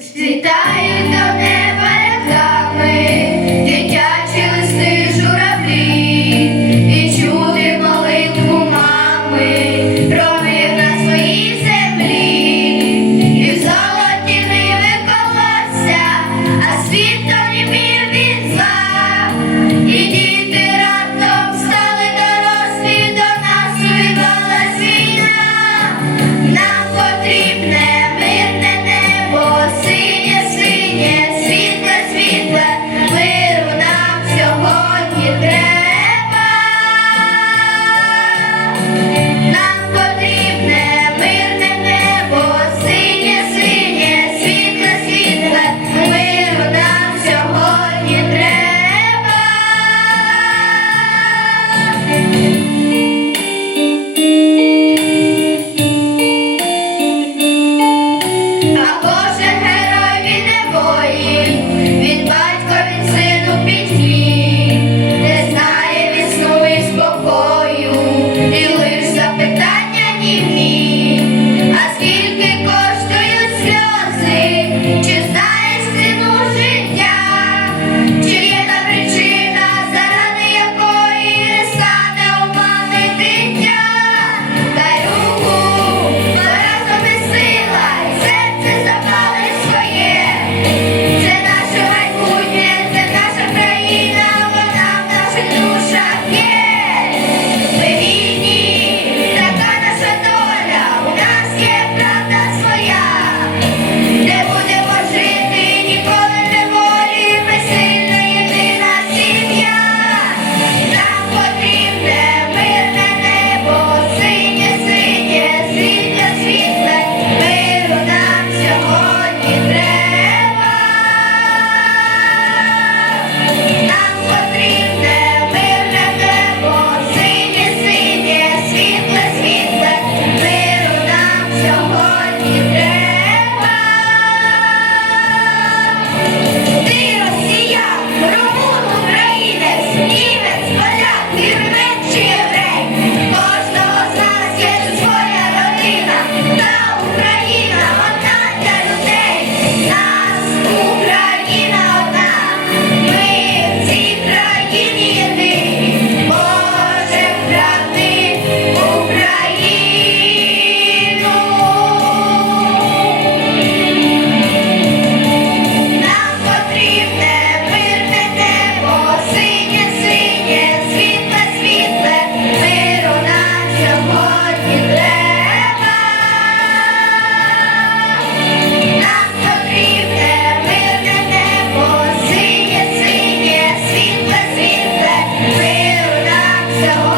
Світаю. Yeah.